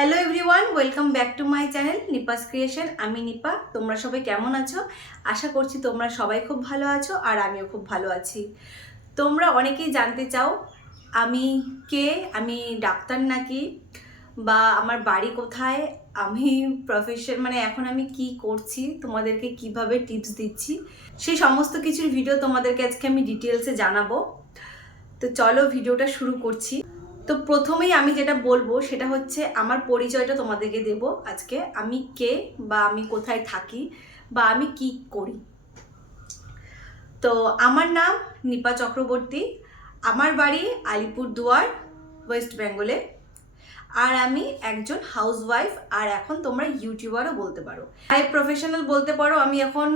Hello everyone welcome back to my channel Nipa's creation আমি নিপা, তোমরা সবাই কেমন আছো? আশা করছি তোমরা সবাই খুব ভালো আছো আর আমিও খুব ভালো আছি। তোমরা অনেকেই জানতে চাও, আমি কে? আমি ডাক্তার নাকি? বা আমার বাড়ি কোথায়? আমি প্রফেশন মানে এখন আমি কি করছি? তোমাদেরকে কীভাবে টিপস দিচ্ছি? সেই সমস্ত কিছুর ভিডিও তোমাদেরকে আজকে আমি ডিটেলসে জানাব। তো চলো ভিডিওটা শুরু করছি। তো প্রথমেই আমি যেটা বলব সেটা হচ্ছে আমার পরিচয়টা তোমাদেরকে দেব আজকে। আমি কে বা আমি কোথায় থাকি বা আমি কি করি। তো আমার নাম নিপা চক্রবর্তী। আমার বাড়ি আলিপুরদুয়ার, ওয়েস্ট বেঙ্গলে। আর আমি একজন হাউসওয়াইফ, আর এখন তোমরা ইউটিউবারও বলতে পারো। লাইভ প্রফেশনাল বলতে পারো, আমি এখন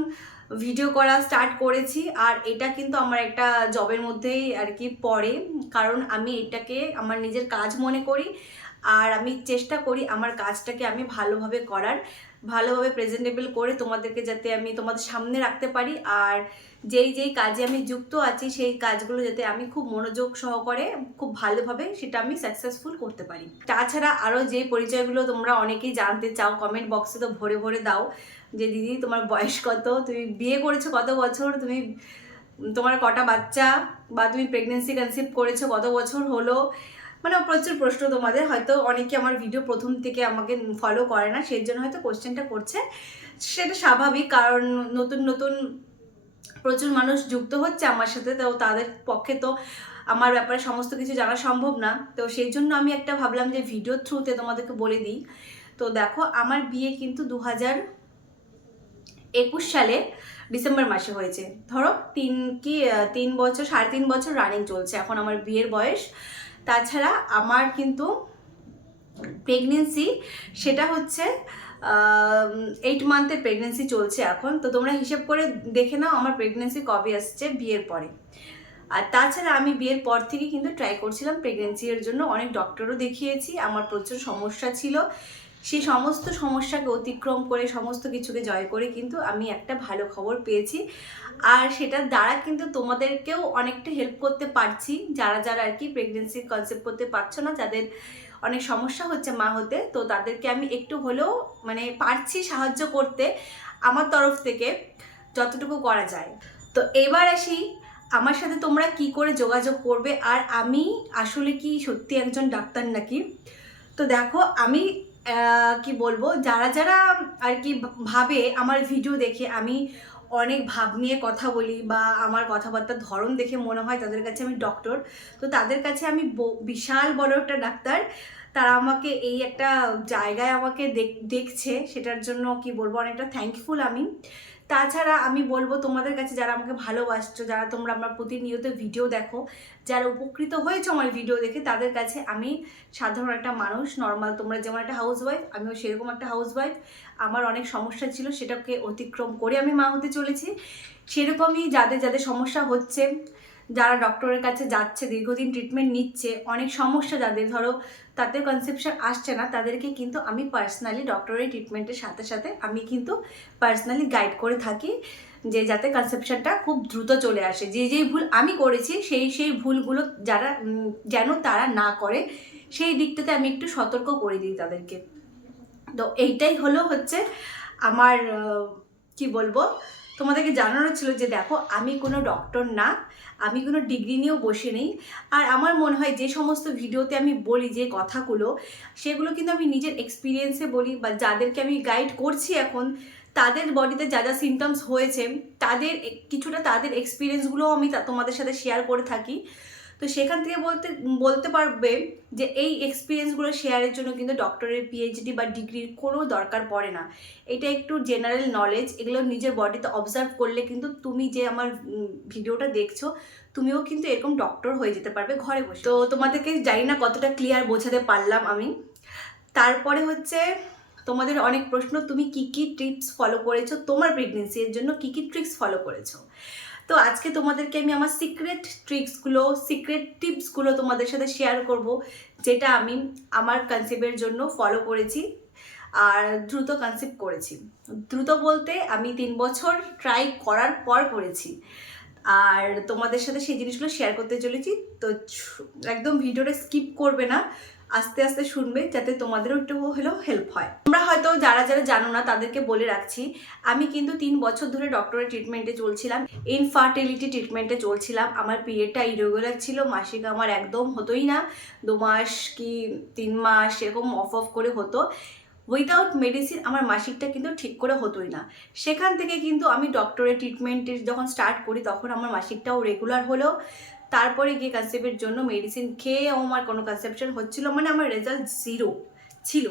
ভিডিও করা স্টার্ট করেছি আর এটা কিন্তু আমার একটা জবের মধ্যেই আর কি পড়ে। কারণ আমি এটাকে আমার নিজের কাজ মনে করি আর আমি চেষ্টা করি আমার কাজটাকে আমি ভালোভাবে করার। ভালোভাবে প্রেজেন্টেবল করে তোমাদেরকে যাতে আমি তোমাদের সামনে রাখতে পারি। আর যেই যেই কাজে আমি যুক্ত আছি, সেই কাজগুলো যাতে আমি খুব মনোযোগ সহকারে, খুব ভালোভাবে সেটা আমি সাকসেসফুল করতে পারি। তাছাড়া আরও যে পরিচয়গুলো তোমরা অনেকেই জানতে চাও কমেন্ট বক্সে তো ভরে ভরে দাও যে, দিদি, তোমার বয়স কত? তুমি বিয়ে করেছ কত বছর? তুমি, তোমার কটা বাচ্চা? বা তুমি প্রেগনেন্সি কনসিভ করেছ কত বছর হলো? মানে প্রচুর প্রশ্ন তোমাদের, হয়তো অনেকে আমার ভিডিও প্রথম থেকে আমাকে ফলো করে না, সেই জন্য হয়তো কোশ্চেনটা করছে। সেটা স্বাভাবিক, কারণ নতুন নতুন প্রচুর মানুষ যুক্ত হচ্ছে আমার সাথে, তো তাদের পক্ষে তো আমার ব্যাপারে সমস্ত কিছু জানা সম্ভব না। তো সেই জন্য আমি একটা ভাবলাম যে ভিডিও থ্রুতে তোমাদেরকে বলে দিই। তো দেখো, আমার বিয়ে কিন্তু দু হাজার একুশ সালে ডিসেম্বর মাসে হয়েছে। ধরো তিন কি তিন বছর, সাড়ে তিন বছর রানিং চলছে। এখন আমার বিয়ের বয়স তাছাড়া আমার কিন্তু প্রেগনেন্সি সেটা হচ্ছে এইট মান্থের প্রেগনেন্সি চলছে এখন। তো তোমরা হিসেব করে দেখে নাও আমার প্রেগনেন্সি কবে আসছে বিয়ের পরে। আর তাছাড়া আমি বিয়ের পর থেকে কিন্তু ট্রাই করছিলাম প্রেগনেন্সির জন্য। অনেক ডক্টরও দেখিয়েছি। আমার প্রচুর সমস্যা ছিল। সেই সমস্ত সমস্যাকে অতিক্রম করে, সমস্ত কিছুকে জয় করে কিন্তু আমি একটা ভালো খবর পেয়েছি। আর সেটার দ্বারা কিন্তু তোমাদেরকেও অনেকটা হেল্প করতে পারছি। যারা যারা আর কি প্রেগনেন্সি কনসেপ্ট করতে পারছ না, যাদের অনেক সমস্যা হচ্ছে মা হতে, তো তাদেরকে আমি একটু হলেও মানে পারছি সাহায্য করতে আমার তরফ থেকে যতটুকু করা যায়। তো এবার আসি, আমার সাথে তোমরা কি করে যোগাযোগ করবে? আর আমি আসলে কি সত্যি একজন ডাক্তার নাকি? তো দেখো, আমি কি বলব, যারা যারা আর কি ভাবে আমার ভিডিও দেখে আমি অনেক ভাব নিয়ে কথা বলি বা আমার কথাবার্তার ধরন দেখে মনে হয় তাদের কাছে আমি ডক্টর তো তাদের কাছে আমি বিশাল বড় একটা ডাক্তার। তারা আমাকে এই একটা জায়গায় আমাকে দেখ- দেখছে, সেটার জন্য কি বলব, অনেকটা থ্যাঙ্কফুল আমি। তাছাড়া আমি বলব তোমাদের কাছে যারা আমাকে ভালোবাসছো, যারা তোমরা আমার প্রতিনিয়ত ভিডিও দেখো, যারা উপকৃত হয়েছো আমার ভিডিও দেখে, তাদের কাছে আমি সাধারণ একটা মানুষ নর্মাল তোমরা যেমন একটা হাউস ওয়াইফ আমিও সেরকম একটা হাউস ওয়াইফ আমার অনেক সমস্যা ছিল, সেটাকে অতিক্রম করে আমি মা হতে চলেছি। সেরকমই যাদের যাদের সমস্যা হচ্ছে যারা ডক্টরের কাছে যাচ্ছে, দীর্ঘদিন ট্রিটমেন্ট নিচ্ছে, অনেক সমস্যা যাদের, ধরো তাদের কনসেপশন আসছে না, তাদেরকে কিন্তু আমি পার্সোনালি ডক্টরের ট্রিটমেন্টের সাথে সাথে আমি কিন্তু পার্সোনালি গাইড করে থাকি যে যাতে কনসেপশনটা খুব দ্রুত চলে আসে। যে যেই ভুল আমি করেছি, সেই সেই ভুলগুলো যারা যেন তারা না করে, সেই দিকটাতে আমি একটু সতর্ক করে দিই তাদেরকে। তো এইটাই হলো হচ্ছে আমার কি বলব তোমাদেরকে জানানো ছিল যে দেখো, আমি কোনো ডক্টর না, আমি কোনো ডিগ্রি নিয়েও বসে নেই। আর আমার মনে হয় যে সমস্ত ভিডিওতে আমি বলি যে কথাগুলো, সেগুলো কিন্তু আমি নিজের এক্সপিরিয়েন্সে বলি বা যাদেরকে আমি গাইড করছি এখন, তাদের বডিতে যা যা সিমটমস হয়েছে, তাদের কিছুটা তাদের এক্সপিরিয়েন্সগুলোও আমি তোমাদের সাথে শেয়ার করে থাকি। তো সেখান থেকে বলতে বলতে পারবে যে এই এক্সপিরিয়েন্সগুলো শেয়ারের জন্য কিন্তু ডক্টরের পিএইচডি বা ডিগ্রির কোনো দরকার পড়ে না। এটা একটু জেনারেল নলেজ এগুলো নিজের বডিতে অবজার্ভ করলে কিন্তু তুমি যে আমার ভিডিওটা দেখছ, তুমিও কিন্তু এরকম ডক্টর হয়ে যেতে পারবে ঘরে বসে। তো তোমাদেরকে জানি না কতটা ক্লিয়ার বোঝাতে পারলাম আমি। তারপরে হচ্ছে, তোমাদের অনেক প্রশ্ন, তুমি কি কি টিপস ফলো করেছ? তোমার প্রেগনেন্সি এর জন্য কি কি ট্রিক্স ফলো করেছ? তো আজকে তোমাদেরকে আমি আমার সিক্রেট ট্রিক্সগুলো সিক্রেট টিপসগুলো তোমাদের সাথে শেয়ার করব, যেটা আমি আমার কনসেপ্টের জন্য ফলো করেছি আর দ্রুত কনসেপ্ট করেছি। দ্রুত বলতে আমি তিন বছর ট্রাই করার পর করেছি। আর তোমাদের সাথে সেই জিনিসগুলো শেয়ার করতে চলেছি, তো একদম ভিডিওটা স্কিপ করবে না। আস্তে আস্তে শুনবে যাতে তোমাদেরও একটু হলেও হেল্প হয়। তোমরা হয়তো যারা যারা জানো না, তাদেরকে বলে রাখছি, আমি কিন্তু তিন বছর ধরে ডক্টরের ট্রিটমেন্টে চলছিলাম ইনফার্টিলিটি ট্রিটমেন্টে চলছিলাম। আমার পিরিয়ডটা ইরেগুলার ছিল, মাসিক আমার একদম হতোই না, দু মাস কি তিন মাস এরকম অফ অফ করে হতো। উইদাউট মেডিসিন আমার মাসিকটা কিন্তু ঠিক করে হতোই না। সেখান থেকে কিন্তু আমি ডক্টরের ট্রিটমেন্টের যখন স্টার্ট করি, তখন আমার মাসিকটাও রেগুলার হলো। তারপরে গিয়ে কনসেপ্টের জন্য মেডিসিন খেয়ে আমার কোনো কনসেপশন হচ্ছিল মানে আমার রেজাল্ট জিরো ছিল।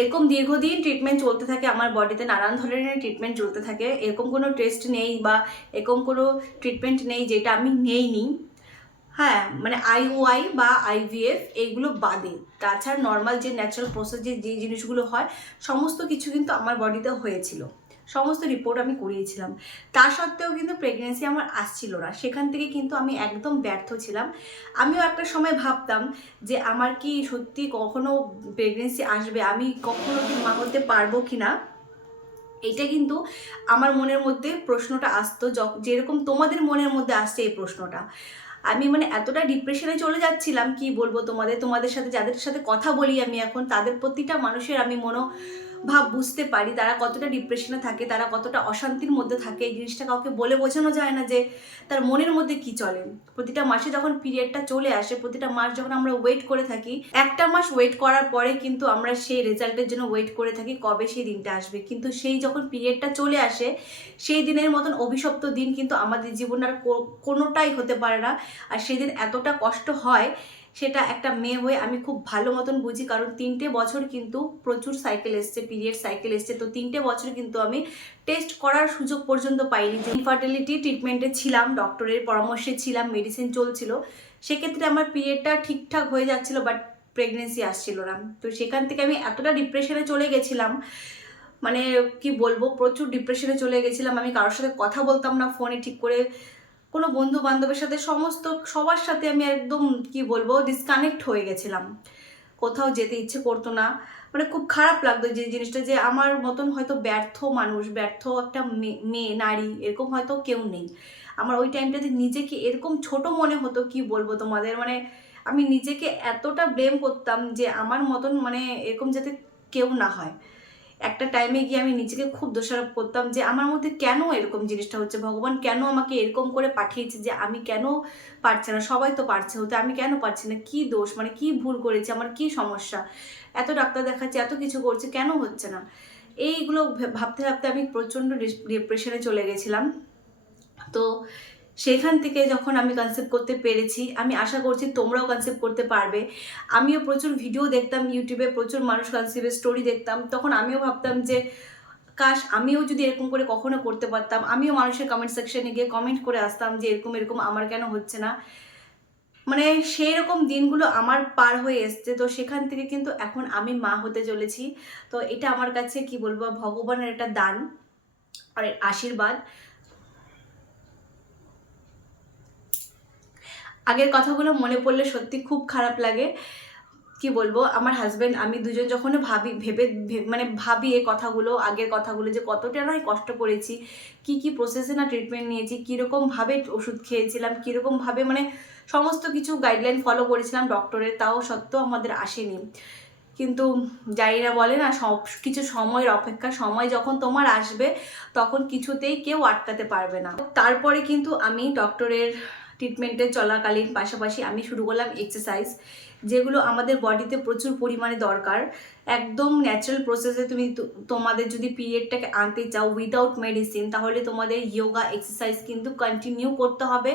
এরকম দীর্ঘদিন ট্রিটমেন্ট চলতে থাকে, আমার বডিতে নানান ধরনের ট্রিটমেন্ট চলতে থাকে। এরকম কোনো টেস্ট নেই বা এরকম কোনো ট্রিটমেন্ট নেই যেটা আমি নেইনি। হ্যাঁ মানে আইওআই বা আইভিএফ এইগুলো বাদে। তাছাড়া নর্মাল যে ন্যাচারাল প্রসেস যে জিনিসগুলো হয়, সমস্ত কিছু কিন্তু আমার বডিতে হয়েছিল। সমস্ত রিপোর্ট আমি করিয়েছিলাম। তা সত্ত্বেও কিন্তু প্রেগনেন্সি আমার আসছিল না। সেখান থেকে কিন্তু আমি একদম ব্যর্থ ছিলাম। আমিও একটা সময় ভাবতাম যে আমার কি সত্যি কখনো প্রেগনেন্সি আসবে? আমি কখনো কি মা হতে পারব কি না এটা কিন্তু আমার মনের মধ্যে প্রশ্নটা আসতো যেরকম তোমাদের মনের মধ্যে আসছে এই প্রশ্নটা। আমি মানে এতটা ডিপ্রেশনে চলে যাচ্ছিলাম, কি বলব তোমাদের? তোমাদের সাথে, যাদের সাথে কথা বলি আমি এখন, তাদের প্রতিটা মানুষের আমি মনো ভাব বুঝতে পারি, তারা কতটা ডিপ্রেশনে থাকে, তারা কতটা অশান্তির মধ্যে থাকে, এই জিনিসটা কাউকে বলে বোঝানো যায় না যে তার মনের মধ্যে কি চলে। প্রতিটা মাসে যখন পিরিয়ডটা চলে আসে, প্রতিটা মাস যখন আমরা ওয়েট করে থাকি, একটা মাস ওয়েট করার পরে কিন্তু আমরা সেই রেজাল্টের জন্য ওয়েট করে থাকি কবে সেই দিনটা আসবে। কিন্তু সেই যখন পিরিয়ডটা চলে আসে, সেই দিনের মতন অভিশপ্ত দিন কিন্তু আমাদের জীবনে আর কোনোটাই হতে পারে না। আর সেদিন এতটা কষ্ট হয় সেটা একটা মেয়ে হয়ে আমি খুব ভালো মতন বুঝি, কারণ তিনটে বছর কিন্তু প্রচুর সাইকেল এসছে পিরিয়ড সাইকেল এসছে, তো তিনটে বছর কিন্তু আমি টেস্ট করার সুযোগ পর্যন্ত পাইনি। যে ইনফার্টিলিটি ট্রিটমেন্টে ছিলাম ডক্টরের পরামর্শে ছিলাম মেডিসিন চলছিল, সেক্ষেত্রে আমার পিরিয়ডটা ঠিকঠাক হয়ে যাচ্ছিল বাট প্রেগনেন্সি আসছিল না। তো সেখান থেকে আমি এতটা ডিপ্রেশনে চলে গেছিলাম মানে কি বলব, প্রচুর ডিপ্রেশনে চলে গেছিলাম, আমি কারোর সাথে কথা বলতাম না ফোনে ঠিক করে কোনো বন্ধু বান্ধবের সাথে সমস্ত সবার সাথে আমি একদম, কি বলব ডিসকানেক্ট হয়ে গেছিলাম। কোথাও যেতে ইচ্ছে করতো না। মানে খুব খারাপ লাগতো যে জিনিসটা যে আমার মতন হয়তো ব্যর্থ মানুষ, ব্যর্থ একটা মেয়ে, নারী, এরকম হয়তো কেউ নেই। আমার ওই টাইমটাতে নিজেকে এরকম ছোট মনে হতো, কি বলব তোমাদের? মানে আমি নিজেকে এতটা ব্লেম করতাম যে আমার মতন মানে এরকম যাতে কেউ না হয়। একটা টাইমে গিয়ে আমি নিজেকে খুব দোষারোপ করতাম যে, আমার মধ্যে কেন এরকম জিনিসটা হচ্ছে? ভগবান কেন আমাকে এরকম করে পাঠিয়েছে যে, আমি কেন পারছে না? সবাই তো পারছে হতে, আমি কেন পারছি না? কি দোষ? মানে কি ভুল করেছি? আমার কি সমস্যা? এত ডাক্তার দেখাচ্ছে, এত কিছু করছে, কেন হচ্ছে না? এইগুলো ভাবতে ভাবতে আমি প্রচণ্ড ডিপ্রেশনে চলে গেছিলাম। তো সেখান থেকে যখন আমি কনসেপ্ট করতে পেরেছি, আমি আশা করছি তোমরাও কনসেপ্ট করতে পারবে। আমিও প্রচুর ভিডিও দেখতাম ইউটিউবে প্রচুর মানুষ কনসেপ্টের স্টোরি দেখতাম। তখন আমিও ভাবতাম যে, কাশ, আমিও যদি এরকম করে কখনো করতে পারতাম, আমিও মানুষের কমেন্ট সেকশনে গিয়ে কমেন্ট করে আসতাম যে, এরকম এরকম আমার কেন হচ্ছে না? মানে সেই রকম দিনগুলো আমার পার হয়ে এসছে। তো সেখান থেকে কিন্তু এখন আমি মা হতে চলেছি। তো এটা আমার কাছে, কি বলব, ভগবানের একটা দান আর আশীর্বাদ। আগের কথাগুলো মনে পড়লে সত্যি খুব খারাপ লাগে। কি বলব? আমার হাজব্যান্ড আমি দুজন যখন ভাবি, ভেবে মানে ভাবি এই কথাগুলো, আগের কথাগুলো যে কতটা নয় কষ্ট করেছি, কি কি প্রসেসে না ট্রিটমেন্ট নিয়েছি কীরকমভাবে ওষুধ খেয়েছিলাম কীরকমভাবে মানে সমস্ত কিছু গাইডলাইন ফলো করেছিলাম ডক্টরের তাও সত্ত্বেও আমাদের আসেনি। কিন্তু জানি না বলে না, সব, কিছু সময়ের অপেক্ষা, সময় যখন তোমার আসবে, তখন কিছুতেই কেউ আটকাতে পারবে না। তারপরে কিন্তু আমি ডক্টরের ট্রিটমেন্টে চলাকালীন পাশাপাশি আমি শুরু করলাম এক্সারসাইজ যেগুলো আমাদের বডিতে প্রচুর পরিমাণে দরকার। একদম ন্যাচারাল প্রসেসে তুমি তোমাদের যদি পিরিয়ডটাকে আনতে চাও উইদাউট মেডিসিন তাহলে তোমাদের ইয়োগা এক্সারসাইজ কিন্তু কন্টিনিউ করতে হবে।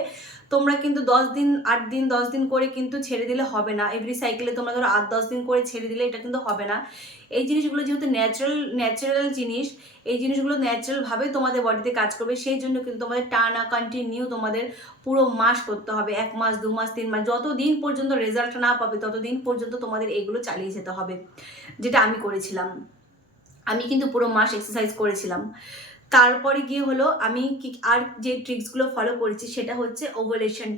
তোমরা কিন্তু দশ দিন, আট দিন, দশ দিন করে কিন্তু ছেড়ে দিলে হবে না। এভরি সাইকেলে তোমরা ধরো আট, দশ দিন করে ছেড়ে দিলে এটা কিন্তু হবে না। এই জিনিসগুলো যেহেতু ন্যাচারাল ন্যাচারাল জিনিস, এই জিনিসগুলো ন্যাচারালভাবে তোমাদের বডিতে কাজ করবে, সেই জন্য কিন্তু তোমাদের টানা কন্টিনিউ তোমাদের পুরো মাস করতে হবে। এক মাস, দু মাস, তিন মাস যত দিন পর্যন্ত রেজাল্ট না পাবে, ততদিন পর্যন্ত তোমাদের এগুলো চালিয়ে যেতে হবে। যেটা আমি করেছিলাম। আমি কিন্তু পুরো মাস এক্সারসাইজ করেছিলাম। তারপরে গিয়ে হলো আমি কি, আর যে ট্রিক্সগুলো ফলো করেছি সেটা হচ্ছে ওভোলেশন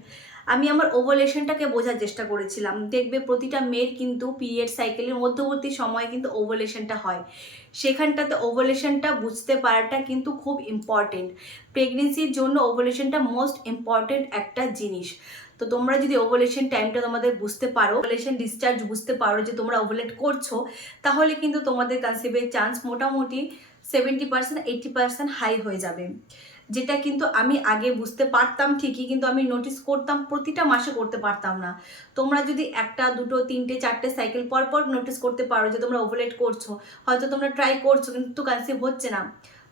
আমি আমার ওভোলেশনটাকে বোঝার চেষ্টা করেছিলাম। দেখবে প্রতিটা মেয়ের কিন্তু পিরিয়ড সাইকেলের মধ্যবর্তী সময়ে কিন্তু ওভোলেশনটা হয়। সেখানটাতে ওভোলেশনটা বুঝতে পারাটা কিন্তু খুব ইম্পর্টেন্ট প্রেগনেন্সির জন্য ওভোলেশনটা মোস্ট ইম্পর্টেন্ট একটা জিনিস। তো তোমরা যদি ওভুলেশন টাইমটা তোমাদের বুঝতে পারো ওভুলেশন ডিসচার্জ বুঝতে পারো যে তোমরা ওভুলেট করছ, তাহলে কিন্তু তোমাদের কনসিভের চান্স মোটামুটি seventy percent eighty percent high হয়ে যাবে। যেটা কিন্তু আমি আগে বুঝতে পারতাম ঠিকই, কিন্তু আমি নোটিস করতাম প্রতিটা মাসে করতে পারতাম না। তোমরা যদি একটা, দুটো, তিনটে, চারটে সাইকেল পর পর নোটিস করতে পারো যে তোমরা ওভুলেট করছ, হয়তো তোমরা ট্রাই করছ কিন্তু কনসিভ হচ্ছে না।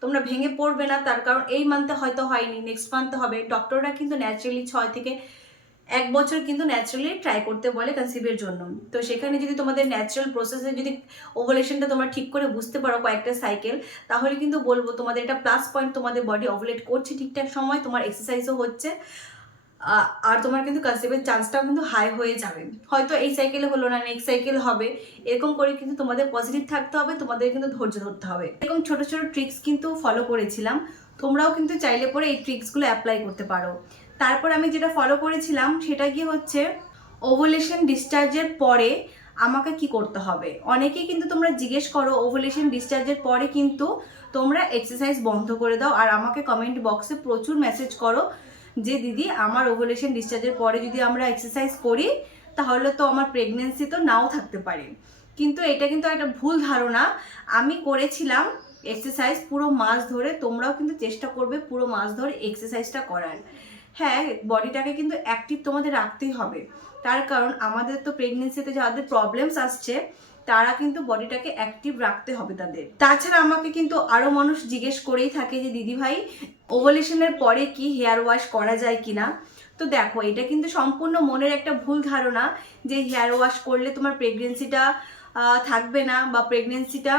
তোমরা ভেঙে পড়বে না, তার কারণ এই মান্থে হয়তো হয়নি নেক্সট মান্থে হবে। ডক্টররা কিন্তু ন্যাচারালি ছয় থেকে এক বছর কিন্তু ন্যাচারালি ট্রাই করতে বলে কনসিভের জন্য। তো সেখানে যদি তোমাদের ন্যাচারাল প্রসেসে যদি ওভুলেশনটা তোমরা ঠিক করে বুঝতে পারো কয়েকটা সাইকেল তাহলে কিন্তু বলব তোমাদের এটা প্লাস পয়েন্ট তোমাদের বডি ওভুলেট করছে ঠিকঠাক সময়, তোমার এক্সারসাইজও হচ্ছে। আর তোমার কিন্তু কনসিভের চান্সটাও কিন্তু হাই হয়ে যাবে। হয়তো এই সাইকেলে হলো না নেক্সট সাইকেল হবে। এরকম করে কিন্তু তোমাদের পজিটিভ থাকতে হবে, তোমাদের কিন্তু ধৈর্য ধরতে হবে। এরকম ছোট ছোট ট্রিক্স কিন্তু ফলো করেছিলাম। তোমরাও কিন্তু চাইলে পরে এই ট্রিক্সগুলো অ্যাপ্লাই করতে পারো। তারপর আমি যেটা ফলো করেছিলাম সেটা কি হচ্ছে ওভুলেশন ডিসচার্জের পরে আমাকে কি করতে হবে? অনেকেই কিন্তু তোমরা জিজ্ঞেস করো ওভুলেশন ডিসচার্জের পরে কিন্তু তোমরা এক্সারসাইজ বন্ধ করে দাও। আর আমাকে কমেন্ট বক্সে প্রচুর মেসেজ করো যে, দিদি, আমার ওভুলেশন ডিসচার্জের পরে যদি আমরা এক্সারসাইজ করি, তাহলে তো আমার প্রেগনেন্সি তো নাও থাকতে পারে। কিন্তু এটা কিন্তু একটা ভুল ধারণা। আমি করেছিলাম এক্সারসাইজ পুরো মাস ধরে, তোমরাও কিন্তু চেষ্টা করবে পুরো মাস ধরে এক্সারসাইজটা করার। হ্যাঁ বডিটাকে কিন্তু অ্যাক্টিভ তোমাদের রাখতেই হবে। তার কারণ আমাদের তো প্রেগনেন্সিতে যাদের প্রবলেমস আসছে, তারা কিন্তু বডিটাকে অ্যাক্টিভ রাখতে হবে তাদের। তাছাড়া আমাকে কিন্তু আরও মানুষ জিজ্ঞেস করেই থাকে যে, দিদি ভাই ওভুলেশনের পরে কি হেয়ার ওয়াশ করা যায় কিনা? তো দেখো, এটা কিন্তু সম্পূর্ণ মনের একটা ভুল ধারণা যে হেয়ার ওয়াশ করলে তোমার প্রেগনেন্সিটা থাকবে না বা প্রেগনেন্সিটা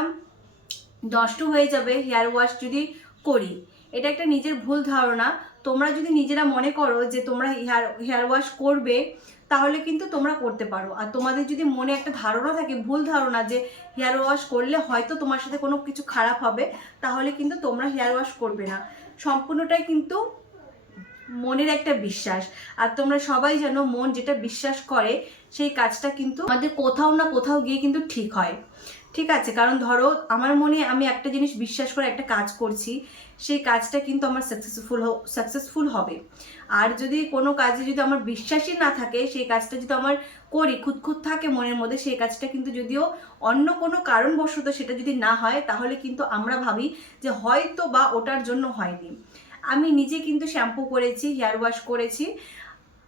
নষ্ট হয়ে যাবে হেয়ার ওয়াশ যদি করি। এটা একটা নিজের ভুল ধারণা। তোমরা যদি নিজেরা মনে করো যে তোমরা হেয়ার হেয়ার ওয়াশ করবে, তাহলে কিন্তু তোমরা করতে পারো। আর তোমাদের যদি মনে একটা ধারণা থাকে, ভুল ধারণা যে হেয়ার ওয়াশ করলে হয়তো তোমার সাথে কোনো কিছু খারাপ হবে, তাহলে কিন্তু তোমরা হেয়ার ওয়াশ করবে না। সম্পূর্ণটাই কিন্তু মনের একটা বিশ্বাস। আর তোমরা সবাই যেন মন যেটা বিশ্বাস করে, সেই কাজটা কিন্তু আমাদের কোথাও না কোথাও গিয়ে কিন্তু ঠিক হয়। ঠিক আছে? কারণ ধরো, আমার মনে আমি একটা জিনিস বিশ্বাস করে একটা কাজ করছি। সেই কাজটা কিন্তু আমার সাকসেসফুল সাকসেসফুল হবে। আর যদি কোনো কাজে যদি আমার বিশ্বাসই না থাকে, সেই কাজটা যদি আমার করি, খুঁতখুত থাকে মনের মধ্যে, সেই কাজটা কিন্তু যদিও অন্য কোনো কারণবশত সেটা যদি না হয়, তাহলে কিন্তু আমরা ভাবি যে হয়তো বা ওটার জন্য হয়নি। আমি নিজে কিন্তু শ্যাম্পু করেছি হেয়ার ওয়াশ করেছি,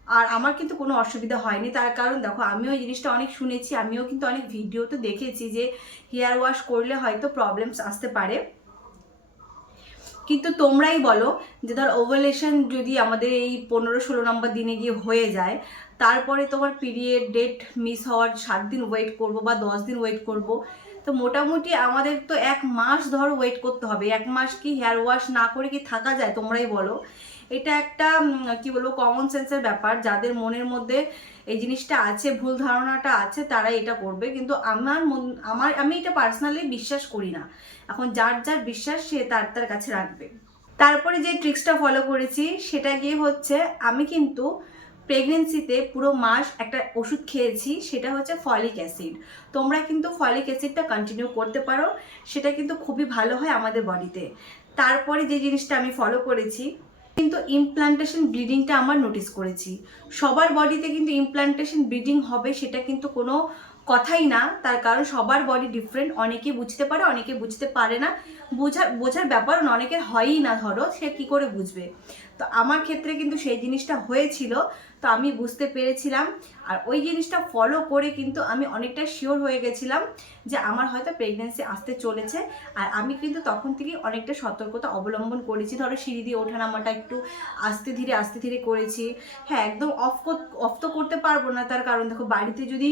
আর আমার কিন্তু কোনো অসুবিধা হয়নি। তার কারণ দেখো আমিও জিনিসটা অনেক শুনেছি, আমিও কিন্তু অনেক ভিডিওতে দেখেছি যে হেয়ার ওয়াশ করলে হয়তো প্রবলেমস আসতে পারে। কিন্তু তোমরাই বলো যে ধর ওভালেশন যদি আমাদের এই পনেরো ষোলো নম্বর দিনে গিয়ে হয়ে যায়, তারপরে তোমার পিরিয়ড ডেট মিস হওয়ার সাত দিন ওয়েট করব বা দশ দিন ওয়েট করব, তো মোটামুটি আমাদের তো এক মাস ধর ওয়েট করতে হবে, এক মাস কি হেয়ার ওয়াশ না করে কি থাকা যায় তোমরাই বলো। এটা একটা কি বলব কমন সেন্সের ব্যাপার। যাদের মনের মধ্যে এই জিনিসটা আছে, ভুল ধারণাটা আছে তারা এটা করবে। কিন্তু আমার আমার, আমি এটা পার্সোনালি বিশ্বাস করি না। এখন যার যার বিশ্বাস, সে তার তার কাছে রাখবে। তারপরে যে ট্রিক্সটা ফলো করেছি, সেটা গিয়ে হচ্ছে, আমি কিন্তু প্রেগনেন্সিতে পুরো মাস একটা ওষুধ খেয়েছি, সেটা হচ্ছে ফলিক অ্যাসিড তোমরা কিন্তু ফলিক অ্যাসিডটা কন্টিনিউ করতে পারো, সেটা কিন্তু খুবই ভালো হয় আমাদের বডিতে তারপরে যে জিনিসটা আমি ফলো করেছি কিন্তু ইমপ্লান্টেশন ব্লিডিংটা আমার নোটিস করেছি। সবার বডিতে কিন্তু ইমপ্লান্টেশন ব্লিডিং হবে, সেটা কিন্তু কোনো কথাই না, তার কারণ সবার বডি ডিফারেন্ট অনেকে বুঝতে পারে, অনেকে বুঝতে পারে না। বোঝার বোঝার ব্যাপার অনেকের হয়ই না ধরো, সে কি করে বুঝবে? তো আমার ক্ষেত্রে কিন্তু সেই জিনিসটা হয়েছিল, তো আমি বুঝতে পেরেছিলাম। আর ওই জিনিসটা ফলো করে কিন্তু আমি অনেকটা শিওর হয়ে গেছিলাম যে আমার হয়তো প্রেগনেন্সি আসতে চলেছে। আর আমি কিন্তু তখন থেকেই অনেকটা সতর্কতা অবলম্বন করেছি। ধরো সিঁড়ি দিয়ে ওঠানামাটা একটু আস্তে ধীরে আস্তে ধীরে করেছি। হ্যাঁ একদম অফ অফ তো করতে পারব না, তার কারণ দেখো, বাড়িতে যদি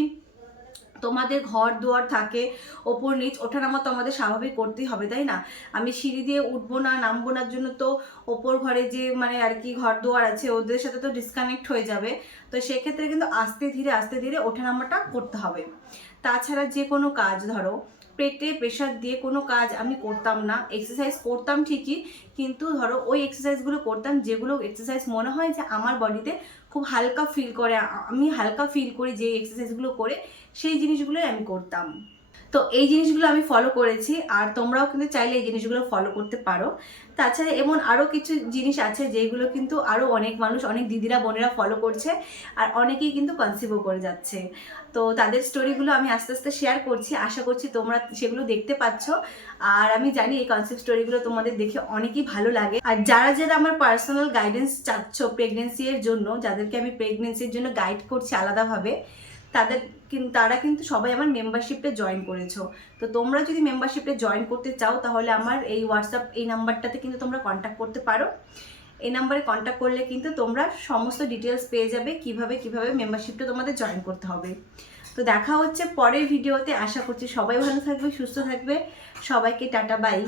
তোমাদের ঘর দুয়ার থাকে, ওপর নিচ ওঠানামা তো আমাদের স্বাভাবিক করতেই হবে, তাই না? আমি সিঁড়ি দিয়ে উঠবো না, নামবো না জন্য তো ওপর ঘরে যে মানে আর কি ঘর দুয়ার আছে, ওদের সাথে তো ডিসকানেক্ট হয়ে যাবে। তো সেক্ষেত্রে কিন্তু আস্তে ধীরে আস্তে ধীরে ওঠা নামাটা করতে হবে। তাছাড়া যে কোনো কাজ ধরো পেটে প্রেশার দিয়ে কোনো কাজ আমি করতাম না। এক্সারসাইজ করতাম ঠিকই, কিন্তু ধরো ওই এক্সারসাইজগুলো করতাম, যেগুলো এক্সারসাইজ মনে হয় যে আমার বডিতে খুব হালকা ফিল করে আমি হালকা ফিল করি যে এক্সারসাইজগুলো করে, সেই জিনিসগুলোই আমি করতাম। তো এই জিনিসগুলো আমি ফলো করেছি, আর তোমরাও কিন্তু চাইলে এই জিনিসগুলো ফলো করতে পারো। তাছাড়া এমন আরও কিছু জিনিস আছে যেগুলো কিন্তু আরও অনেক মানুষ, অনেক দিদিরা, বোনেরা ফলো করছে, আর অনেকেই কিন্তু কনসিভও করে যাচ্ছে। তো তাদের স্টোরিগুলো আমি আস্তে আস্তে শেয়ার করছি, আশা করছি তোমরা সেগুলো দেখতে পাচ্ছ। আর আমি জানি এই কনসেপ্ট স্টোরিগুলো তোমাদের দেখে অনেকই ভালো লাগে। আর যারা যারা আমার পার্সোনাল গাইডেন্স চাচ্ছ প্রেগনেন্সি এর জন্য, যাদেরকে আমি প্রেগনেন্সির জন্য গাইড করছি আলাদাভাবে তাদের তারা কিন্তু সবাই আমার মেম্বারশিপে জয়েন করেছ। তো তোমরা যদি মেম্বারশিপে জয়েন করতে চাও, তাহলে আমার এই হোয়াটসঅ্যাপ এই নাম্বারটাতে কিন্তু তোমরা কন্ট্যাক্ট করতে পারো। এই নাম্বারে কন্ট্যাক্ট করলে কিন্তু তোমরা সমস্ত ডিটেলস পেয়ে যাবে, কীভাবে কীভাবে মেম্বারশিপটা তোমাদের জয়েন করতে হবে। তো দেখা হচ্ছে পরের ভিডিওতে আশা করছি সবাই ভালো থাকবে, সুস্থ থাকবে। সবাইকে টাটা বাই